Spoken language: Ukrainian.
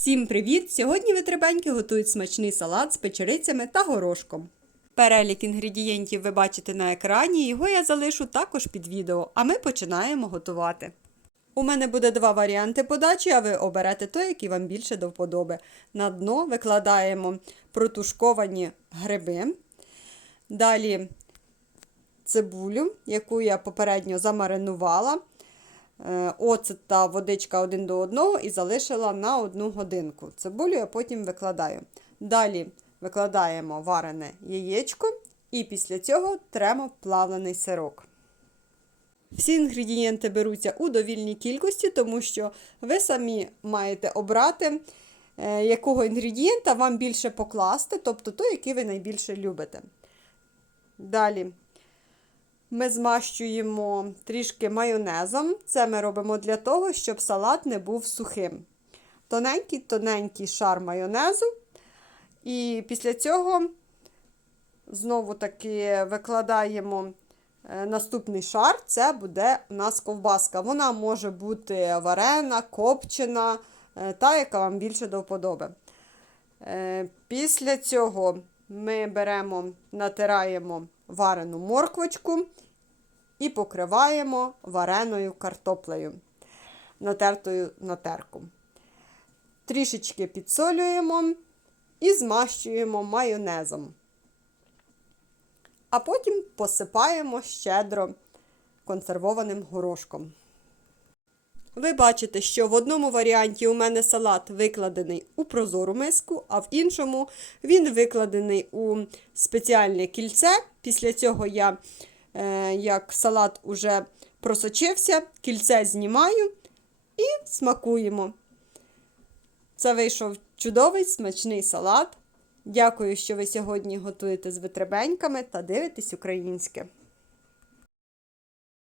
Всім привіт! Сьогодні витребеньки готують смачний салат з печерицями та горошком. Перелік інгредієнтів ви бачите на екрані, його я залишу також під відео, а ми починаємо готувати. У мене буде два варіанти подачі, а ви оберете той, який вам більше до вподоби. На дно викладаємо протушковані гриби. Далі цибулю, яку я попередньо замаринувала. Е, Оцет та водичка один до одного і залишила на одну годинку. Цибулю я потім викладаю. Далі викладаємо варене яєчко і після цього тремо плавлений сирок. Всі інгредієнти беруться у довільній кількості, тому що ви самі маєте обрати, е, якого інгредієнта вам більше покласти, тобто той, який ви найбільше любите. Далі ми змащуємо трішки майонезом. Це ми робимо для того, щоб салат не був сухим. Тоненький-тоненький шар майонезу. І після цього знову таки викладаємо е, наступний шар. Це буде у нас ковбаска. Вона може бути варена, копчена, е, та, яка вам більше до вподоби. Е, Після цього ми беремо, натираємо варену морквочку і покриваємо вареною картоплею, натертою на терку. Трішечки підсолюємо і змащуємо майонезом. А потім посипаємо щедро консервованим горошком. Ви бачите, що в одному варіанті у мене салат викладений у прозору миску, а в іншому він викладений у спеціальне кільце. Після цього я, е, як салат уже просочився, кільце знімаю і смакуємо. Це вийшов чудовий смачний салат. Дякую, що ви сьогодні готуєте з витребеньками та дивитесь українське.